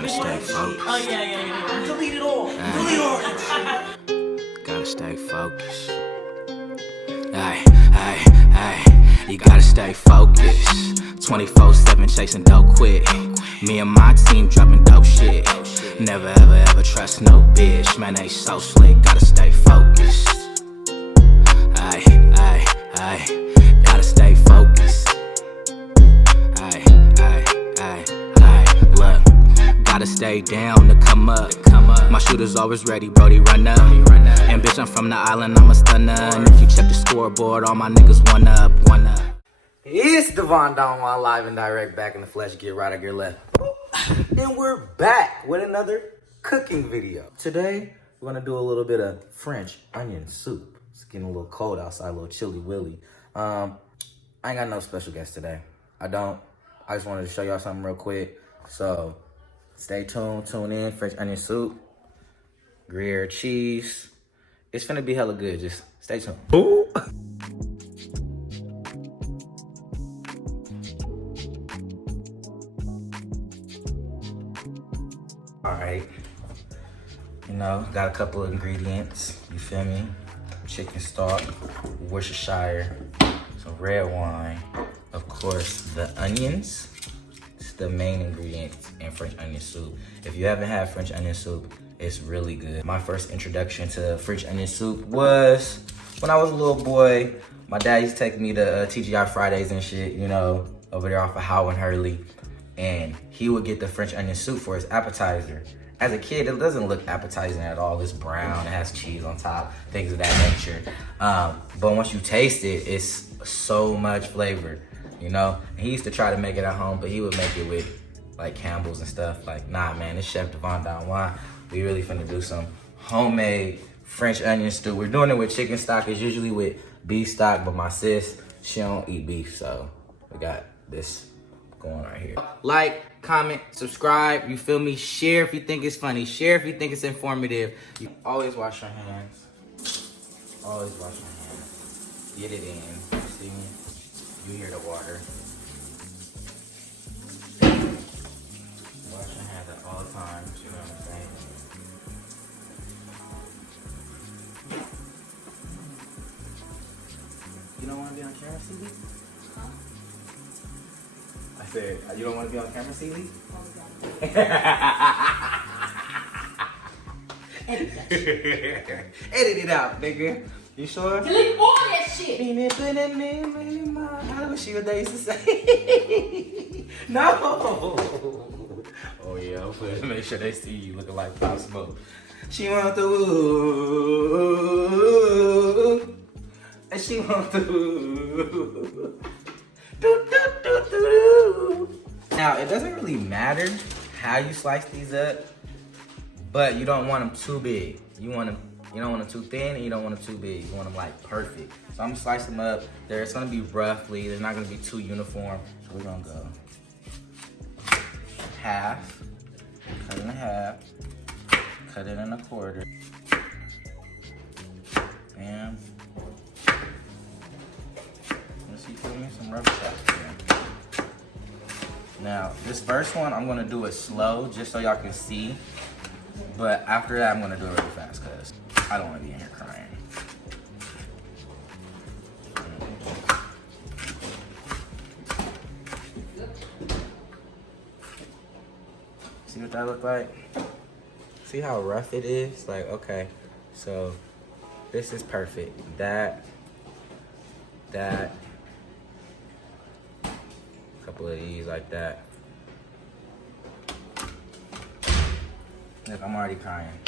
Gotta stay focused. Oh, yeah. Delete it all. Delete all that shit. Gotta stay focused. You gotta stay focused. 24/7 chasing dope quick. Me and my team dropping dope shit. Never ever trust no bitch. Man, they so slick. Gotta stay focused. Gotta stay focused. Look, gotta stay down to come up. My shooter's always ready, Brody, run up. And bitch, I'm from the island, I'm a stunner. And if you check the scoreboard, all my niggas one up. It's Devon Don Juan live and direct, back in the flesh, get right or get left. And we're back with another cooking video. Today, we're gonna do a little bit of French onion soup. It's getting a little cold outside, a little chilly willy. I ain't got no special guest today. I just wanted to show y'all something real quick. So, stay tuned, tune in. French onion soup, Gruyere cheese. It's finna be hella good, just stay tuned. Ooh. Alright, got a couple of ingredients, you feel me? Chicken stock, Worcestershire, some red wine, of course, the onions. It's the main ingredient in French onion soup. If you haven't had French onion soup, it's really good. My first introduction to French onion soup was when I was a little boy. My dad used to take me to TGI Fridays and shit, over there off of Howe and Hurley. And he would get the French onion soup for his appetizer. As a kid, it doesn't look appetizing at all. It's brown, it has cheese on top, things of that nature. But once you taste it, it's so much flavor, And he used to try to make it at home, but he would make it with like Campbell's and stuff. Like, nah, man, this Chef Devon Don Juan, we really finna do some homemade French onion stew. We're doing it with chicken stock. It's usually with beef stock, but my sis, she don't eat beef, so we got this going right here. Like, comment, subscribe, you feel me? Share if you think it's funny. Share if you think it's informative. You always wash your hands. Always wash your hands. Get it in. See me? You hear the water. Wash your hands at all times, you know what I'm saying? You don't want to be on camera, CB? I said, you don't want to be on camera, Celie? Edit it out, nigga. You sure? Delete all that shit. How was she what they used to say? No. Oh yeah, I'm gonna make sure they see you looking like Pop Smoke. She want the woo, and she want the woo. Now, it doesn't really matter how you slice these up, but you don't want them too big. You don't want them too thin, and you don't want them too big. You want them like perfect. So I'm gonna slice them up. It's gonna be roughly. They're not gonna be too uniform. So we're gonna go half, cut it in half, cut it in a quarter, and let's see, put me some rough chops here. Now, this first one, I'm gonna do it slow just so y'all can see. But after that, I'm gonna do it really fast because I don't wanna be in here crying. See what that look like? See how rough it is? Like, okay, so this is perfect. That. Couple of these like that. Look, I'm already crying.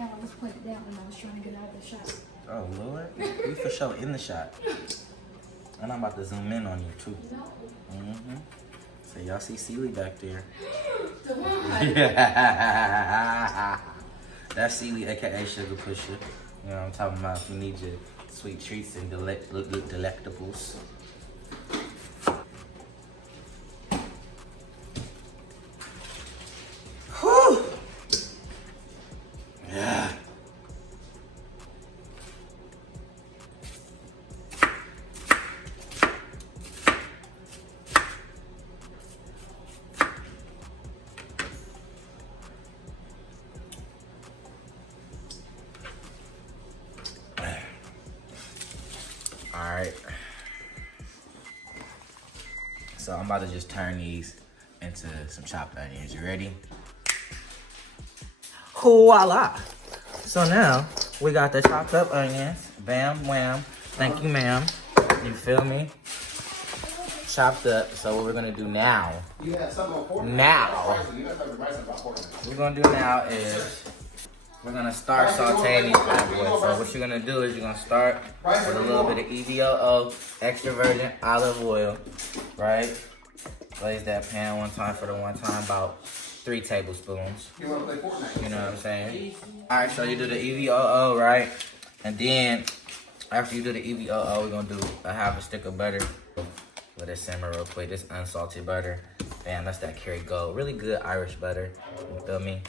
I was putting it down when I was trying to get out of the shot. Oh Lord, you for sure in the shot. And I'm about to zoom in on you too. So y'all see Celie back there. Yeah. That's Celie, aka Sugar Pusher. You know what I'm talking about? If you need your sweet treats and delectables. so I'm about to just turn these into some chopped onions. You ready? Voila! So now, we got the chopped up onions. Bam, wham. Thank you, ma'am. You feel me? Chopped up. So what we're gonna do now, we're gonna do now is we're gonna start sauteing these bad boys. So what you're gonna do is you're gonna start with a little bit of EVOO, extra virgin olive oil, right? Glaze that pan one time for the one time, about 3 tablespoons. You know what I'm saying? All right, so you do the EVOO, right? And then after you do the EVOO, we're gonna do a half a stick of butter. Let it simmer real quick. This unsalted butter. Bam, that's that Kerrygold. Really good Irish butter. You feel me?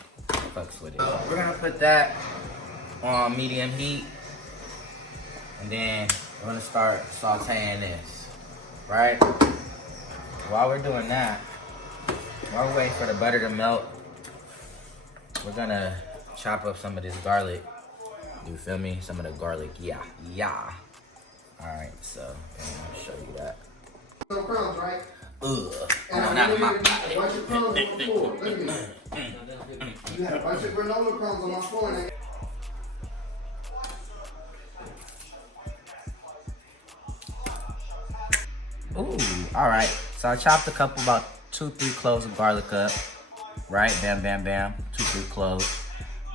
Fucks with it. We're gonna put that on medium heat. And then we're gonna start sauteing this, right? While we're doing that, while we're waiting for the butter to melt, we're gonna chop up some of this garlic. You feel me? Some of the garlic, yeah. All right, so I'm gonna show you that. No crumbs, right? No, not in my pocket. A bunch of crumbs on the floor. Look at me. You had a bunch of granola crumbs on my floor. And Ooh, all right. So I chopped a couple, about 2-3 cloves of garlic up, right? Bam, bam, bam. 2-3 cloves.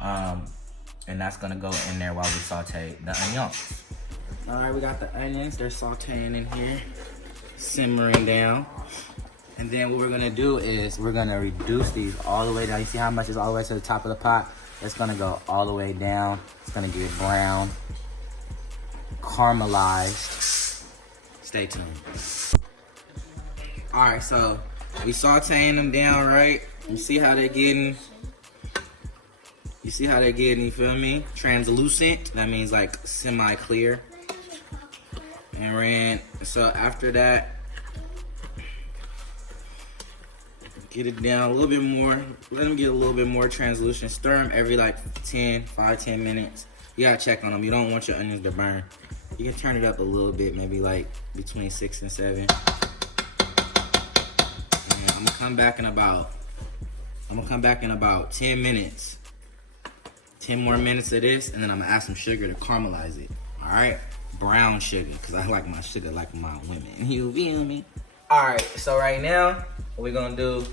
And that's gonna go in there while we saute the onions. All right, we got the onions. They're sauteing in here, simmering down. And then what we're gonna do is we're gonna reduce these all the way down. You see how much is all the way to the top of the pot? It's gonna go all the way down. It's gonna get brown, caramelized. Stay tuned. All right, so we sauteing them down, right? You see how they're getting, you feel me? Translucent, that means like semi-clear. And so after that, get it down a little bit more. Let them get a little bit more translucent. Stir them every like 5-10 minutes. You gotta check on them. You don't want your onions to burn. You can turn it up a little bit, maybe like between 6 and 7. And I'm gonna come back in about 10 minutes. 10 more minutes of this, and then I'm gonna add some sugar to caramelize it. All right, brown sugar, cause I like my sugar like my women. You feel me? All right, so right now, what we're gonna do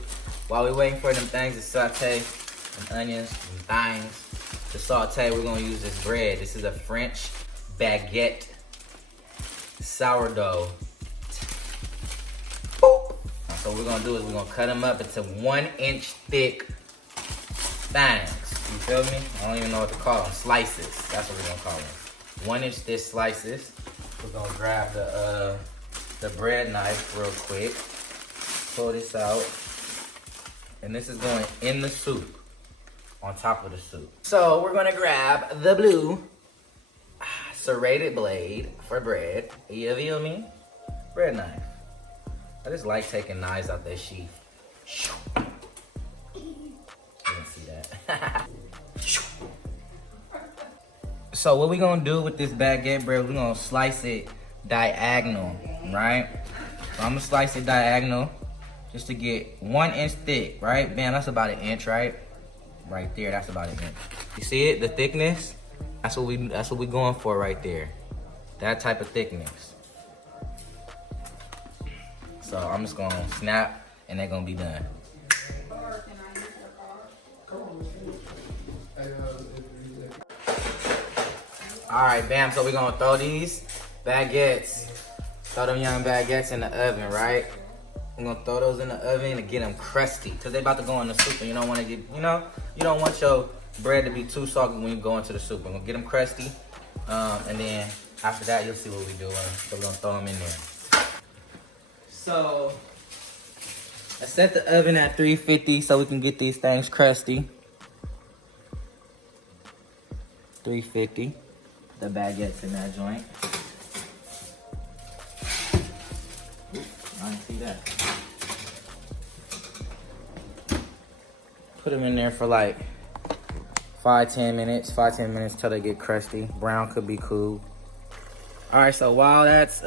while we're waiting for them things to saute, some onions, some thymes to saute, we're gonna use this bread. This is a French baguette sourdough. Boop. So what we're gonna do is we're gonna cut them up into 1-inch thick things. You feel me? I don't even know what to call them. Slices. That's what we're gonna call them. 1-inch thick slices. We're gonna grab the bread knife real quick. Pull this out. And this is going in the soup. On top of the soup. So we're gonna grab the blue serrated blade for bread. You feel me? Bread knife. I just like taking knives out their sheath. You didn't see that. So what we gonna do with this baguette bread, we're gonna slice it diagonal, right? So I'm gonna slice it diagonal just to get 1 inch thick, right? Bam, that's about 1 inch, right? Right there, that's about 1 inch. You see it, the thickness? That's what we going for right there. That type of thickness. So I'm just gonna snap and they're gonna be done. All right, bam, so we're gonna throw these baguettes, throw them young baguettes in the oven, right? We're gonna throw those in the oven to get them crusty, cause they about to go in the soup and you don't wanna get, you don't want your bread to be too soggy when you go into the soup. We're gonna get them crusty, and then after that, you'll see what we're doing. So we're gonna throw them in there. So, I set the oven at 350 so we can get these things crusty. 350. The baguettes in that joint. I didn't see that. Put them in there for like 5-10 minutes. 5-10 minutes till they get crusty. Brown could be cool. All right, so while that's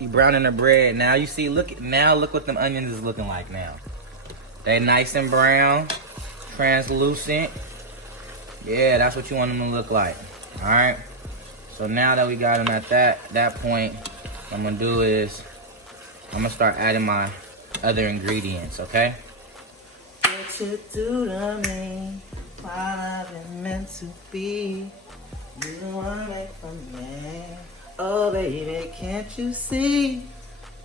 You browning the bread. Now you see, look what them onions is looking like now. They nice and brown, translucent. Yeah, that's what you want them to look like. All right. So now that we got them at that point, what I'm gonna do is I'm gonna start adding my other ingredients. Okay. What you do to me, while I've been meant to be. You want it from me. Oh baby, can't you see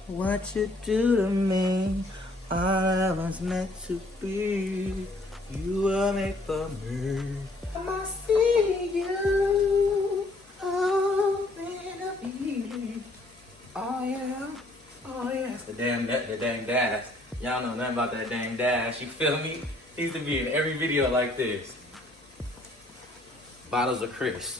what you do to me? All I was meant to be. You were made for me. I see you. Oh, baby. Oh yeah. Oh yeah. That's the dang dash. Y'all know nothing about that dang dash. You feel me? He used to be in every video like this. Bottles of Chris.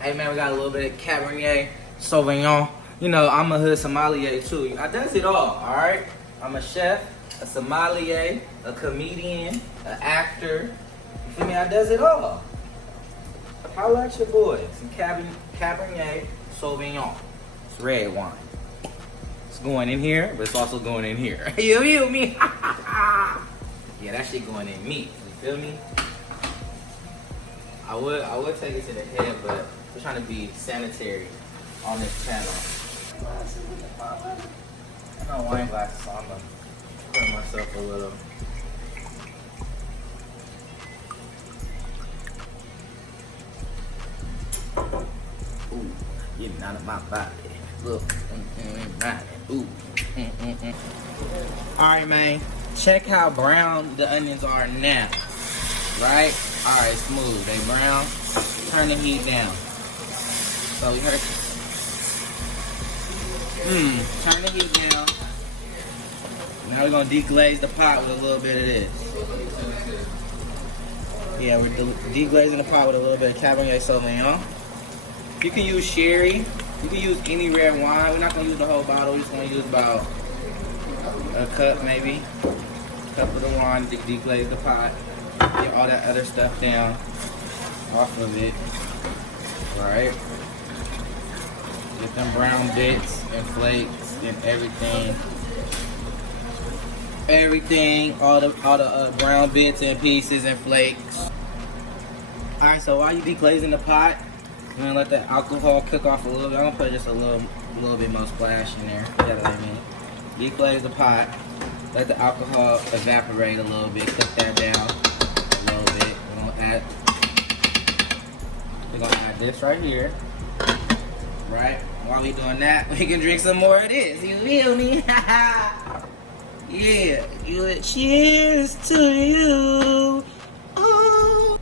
Hey man, we got a little bit of cabernet sauvignon. You know, I'm a hood sommelier too. I does it all right? I'm a chef, a sommelier, a comedian, an actor. You feel me? I does it all. Holla at your boy. Some cabernet sauvignon. It's red wine. It's going in here, but it's also going in here. You feel me? Yeah, that shit going in me. You feel me? I would take it to the head, but we're trying to be sanitary on this channel. I got wine glasses, so I'm gonna put myself a little. Ooh, getting out of my body. Look, ooh. All right, man. Check how brown the onions are now. Right? All right, smooth. They brown. Turn the heat down. So we heard. Turn the heat down. Now we're gonna deglaze the pot with a little bit of this. Yeah, we're deglazing the pot with a little bit of cabernet sauvignon. You can use sherry. You can use any red wine. We're not gonna use the whole bottle. We're just gonna use about a cup, maybe. A cup of the wine to deglaze the pot. Get all that other stuff down off of it. Alright. Get them brown bits and flakes and everything. All the brown bits and pieces and flakes. Alright, so while you deglazing the pot, you're gonna let the alcohol cook off a little bit. I'm gonna put just a little bit more splash in there. You know what I mean? Deglaze the pot. Let the alcohol evaporate a little bit. Cook that down a little bit. We're gonna add this right here. Right? While we doing that, we can drink some more of this. You feel me? Yeah. Cheers to you. Oh.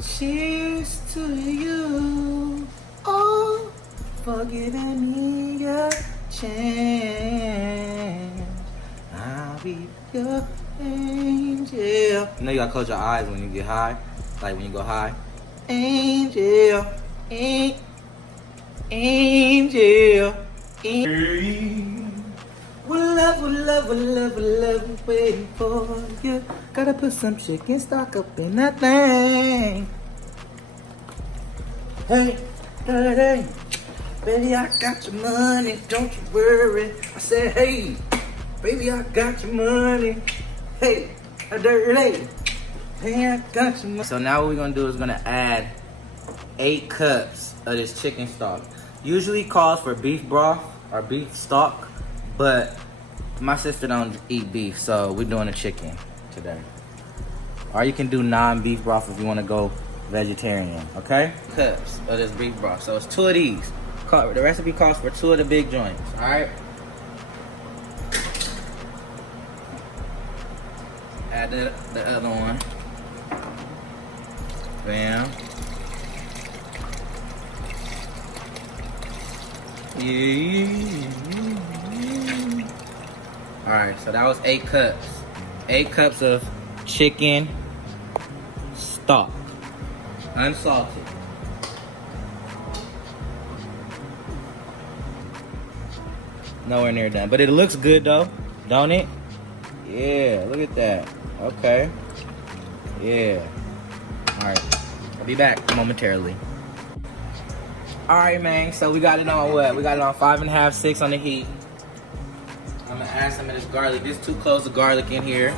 Cheers to you. Oh, for giving me a chance. I'll be your angel. You know you gotta close your eyes when you get high. Like when you go high. Angel. Angel. With love, waiting for you. Gotta put some chicken stock up in that thing. Hey, baby, I got your money, don't you worry. I said, hey, baby, I got your money. Hey, dirty. Hey, I got your money. So now what we're gonna do is gonna add 8 cups of this chicken stock. Usually calls for beef broth or beef stock, but my sister don't eat beef, so we're doing a chicken today. Or you can do non-beef broth if you want to go vegetarian, okay? Cups of this beef broth. So it's 2 of these. The recipe calls for 2 of the big joints, all right? Add the other one. Bam. Yeah. All right, so that was 8 cups. 8 cups of chicken stock, unsalted. Nowhere near done, but it looks good though, don't it? Yeah, look at that. Okay. Yeah. All right. I'll be back momentarily. All right, man, so we got it on what? We got it on 5.5, 6 on the heat. I'm gonna add some of this garlic. There's 2 cloves of garlic in here.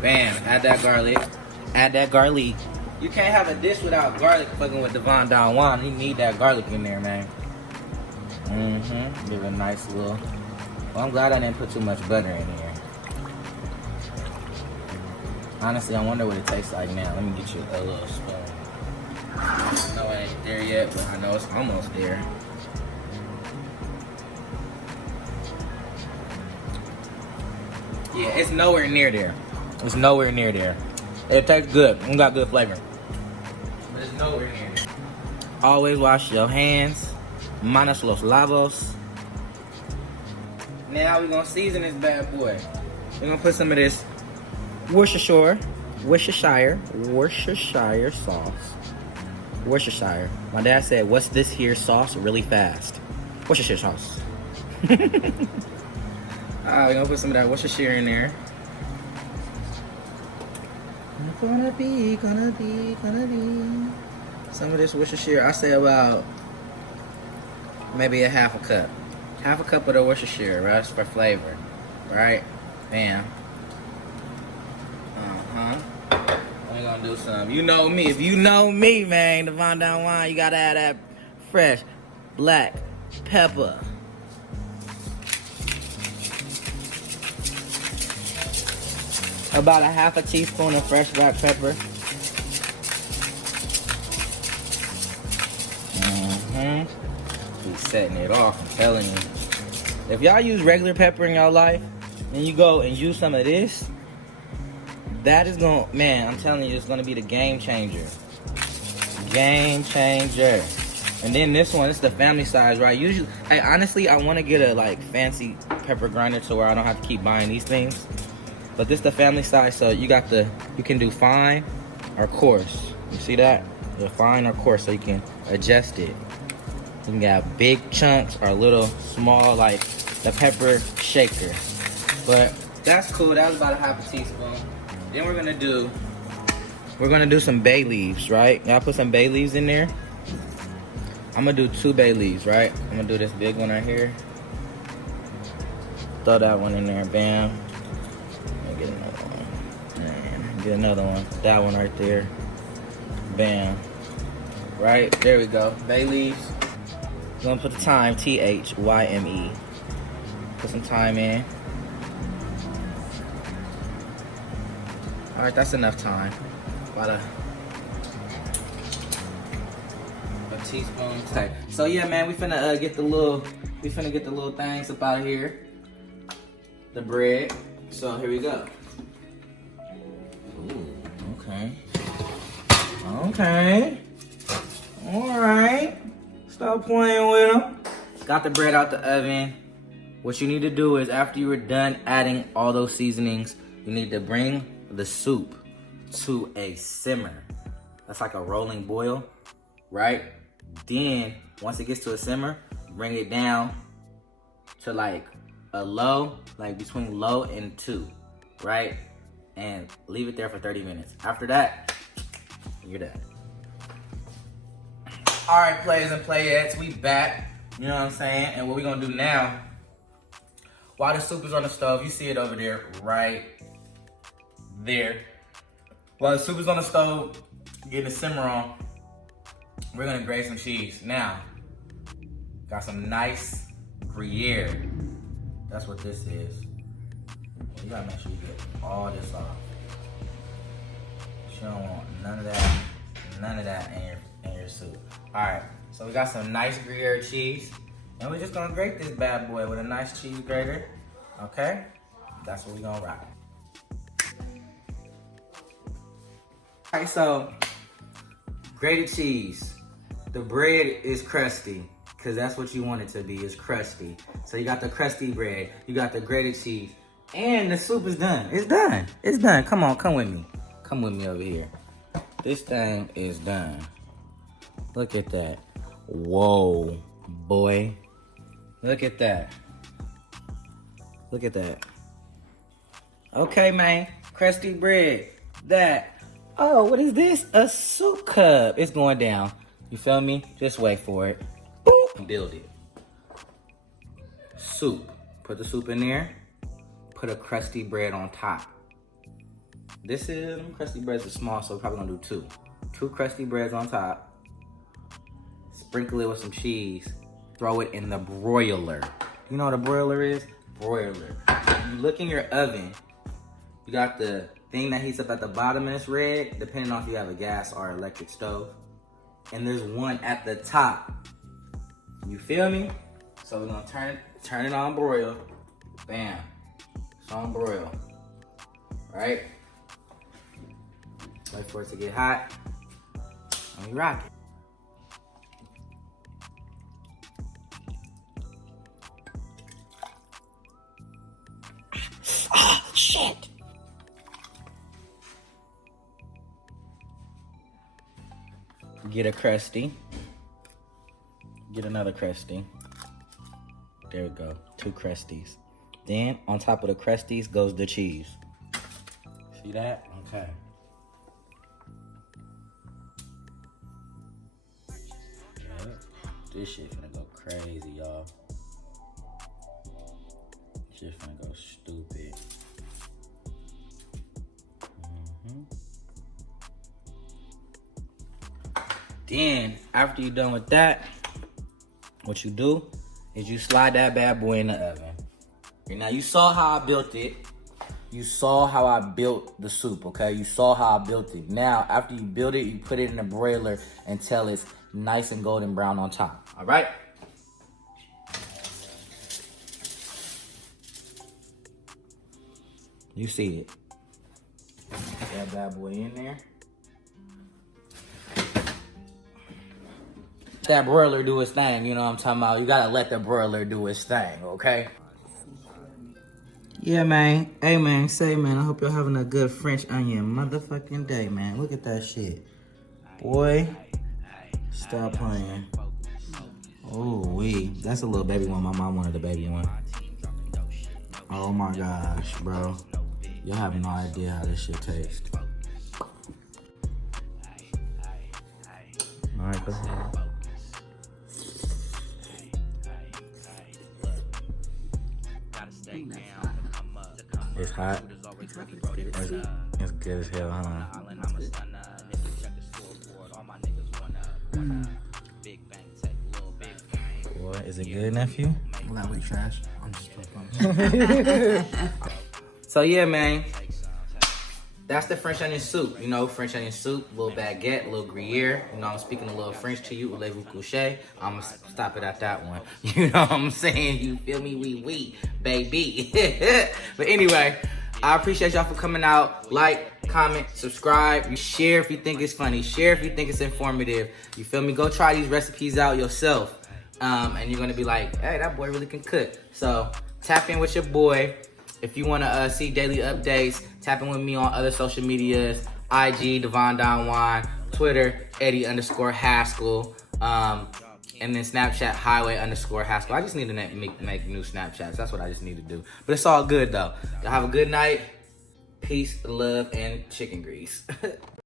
Bam, add that garlic. Add that garlic. You can't have a dish without garlic fucking with Devon Don Juan. You need that garlic in there, man. Give it a nice little... Well, I'm glad I didn't put too much butter in here. Honestly, I wonder what it tastes like now. Let me get you a little spoon. I know it ain't there yet, but I know it's almost there. Yeah, it's nowhere near there. It's nowhere near there. It tastes good. It got good flavor. But it's nowhere near there. Always wash your hands. Manos los lavos. Now we're gonna season this bad boy. We're gonna put some of this Worcestershire sauce. Worcestershire. My dad said, "What's this here sauce?" really fast. Worcestershire sauce. Alright, we're gonna put some of that Worcestershire in there. Gonna be some of this Worcestershire. I say about maybe a half a cup. Half a cup of the Worcestershire, right? Just for flavor. Right? Bam. We're gonna do some. You know me. If you know me, man, Devon Don Juan, you gotta add that fresh black pepper. About a half a teaspoon of fresh black pepper. He's setting it off, I'm telling you. If y'all use regular pepper in y'all life, and you go and use some of this, that is gonna, man, I'm telling you, it's gonna be the game changer. Game changer. And then this one, it's the family size, right? Usually, hey, honestly, I wanna get a like fancy pepper grinder to where I don't have to keep buying these things. But this the family size, so you can do fine or coarse. You see that? The fine or coarse, so you can adjust it. You can get big chunks or little small, like the pepper shaker. But that's cool. That was about a half a teaspoon. Then we're gonna do some bay leaves, right? Y'all put some bay leaves in there. I'm gonna do 2 bay leaves, right? I'm gonna do this big one right here. Throw that one in there, bam. Get another one. Man, get another one. That one right there. Bam. Right? There we go. Bay leaves. I'm gonna put the thyme, Thyme. Put some thyme in. Alright, that's enough thyme. About a teaspoon. Okay. So yeah, man, we finna get the little things up out of here. The bread. So here we go. Ooh, okay. Okay. Alright. Stop playing with them. Got the bread out the oven. What you need to do is after you are done adding all those seasonings, you need to bring the soup to a simmer. That's like a rolling boil, right? Then, once it gets to a simmer, bring it down to like a low, like between low and 2, right? And leave it there for 30 minutes. After that, you're done. All right, players and playettes, we back. You know what I'm saying? And what we're gonna do now, while the soup is on the stove, you see it over there, right there. While the soup is on the stove, getting the simmer on, we're gonna grate some cheese. Now, got some nice Gruyere. That's what this is. You gotta make sure you get all this off. You don't want none of that in your soup. All right, so we got some nice Gruyere cheese, and we're just gonna grate this bad boy with a nice cheese grater. Okay, that's what we're gonna rock. All right, so grated cheese. The bread is crusty, because that's what you want it to be, is crusty. So you got the crusty bread, you got the grated cheese, and the soup is done. It's done. It's done. Come on, come with me. Come with me over here. This thing is done. Look at that. Whoa, boy. Look at that. Look at that. Okay, man. Crusty bread. That Oh, what is this? A soup cup. It's going down. You feel me? Just wait for it. Boop. Build it. Soup. Put the soup in there. Put a crusty bread on top. This is, crusty breads are small, so we're probably gonna do two. 2 crusty breads on top. Sprinkle it with some cheese. Throw it in the broiler. You know what a broiler is? Broiler. You look in your oven. You got the thing that heats up at the bottom and it's red, depending on if you have a gas or electric stove. And there's one at the top. You feel me? So we're gonna turn it on broil. Bam. It's on broil. Right? Wait for it to get hot. And we rock it. Oh, shit. Get a crusty. Get another crusty. There we go. 2 crusties. Then on top of the crusties goes the cheese. See that? Okay. Yep. This shit finna go crazy, y'all. Shit finna go stupid. Then, after you're done with that, what you do is you slide that bad boy in the oven. Now, you saw how I built it. You saw how I built the soup, okay? You saw how I built it. Now, after you build it, you put it in the broiler until it's nice and golden brown on top, all right? You see it. Put that bad boy in there. That broiler do its thing, you know what I'm talking about? You gotta let the broiler do its thing, okay? Yeah, man. Hey, man, say, man, I hope you're having a good French onion motherfucking day, man. Look at that shit. Boy, stop playing. Oh, that's a little baby one. My mom wanted a baby one. Oh, my gosh, bro. Y'all have no idea how this shit tastes. All right, go ahead. It's hot. It's good as hell, huh? Boy, is it good, nephew? Lightweight trash. I'm just So yeah, man. That's the French onion soup. You know, French onion soup, little baguette, little Gruyere. You know, I'm speaking a little French to you, voulez-vous coucher? I'm gonna stop it at that one. You know what I'm saying? You feel me? Oui, baby. But anyway, I appreciate y'all for coming out. Like, comment, subscribe. You share if you think it's funny. Share if you think it's informative. You feel me? Go try these recipes out yourself. And you're gonna be like, hey, that boy really can cook. So tap in with your boy. If you want to see daily updates, tap in with me on other social medias, IG, Devon Don Juan, Twitter, Eddie_Haskell, and then Snapchat, Highway_Haskell. I just need to make new Snapchats. That's what I just need to do. But it's all good, though. Y'all have a good night. Peace, love, and chicken grease.